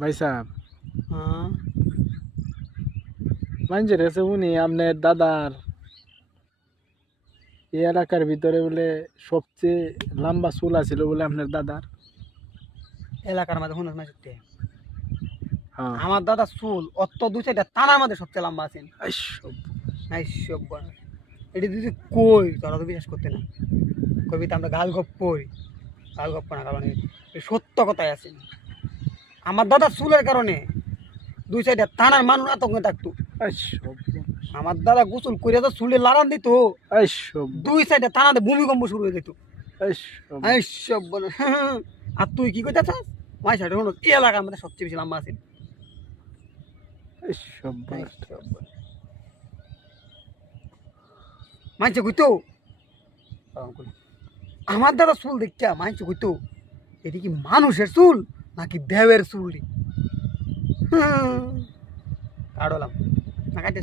ভাই সাহেব হ্যাঁ মানুষের কাছে উনি আপনার দাদার এই এলাকার ভিতরে বলে সবচেয়ে লম্বা চুল আছিল বলে আপনার দাদার। এলাকার মধ্যে হুনস না সত্যি হ্যাঁ আমার দাদা চুল অত দুই সাইডে টানার মধ্যে সবচেয়ে লম্বা আছেন। আইসব। এটি যদি কই তোরা তো বিশ্বাস করতে না, কবি তো আমরা গাল গপ্পই, গাল গপ্প না, কারণ এই সত্য কথাই আছে। আমার দাদার চুলের কারণে দুই সাইডে টানার মানুষ আতঙ্কে থাকতো। আইসব আমার দাদা গোসল করে তো চুলে লাগান দিত, আইসব দুই সাইডে টানাতে ভূমিকম্প শুরু হয়ে যেত। আইসব এইসব বলে আর তুই কি করতে চাস? মাই সাইডে হলো এই এলাকার মধ্যে সবচেয়ে বেশি লম্বা আছে। আইসব মানছে কইতো আমার দাদা চুল দেখা মানছে কইতো এটি কি মানুষের চুল নাকি দেবের চুল? কাটলাম না কাটে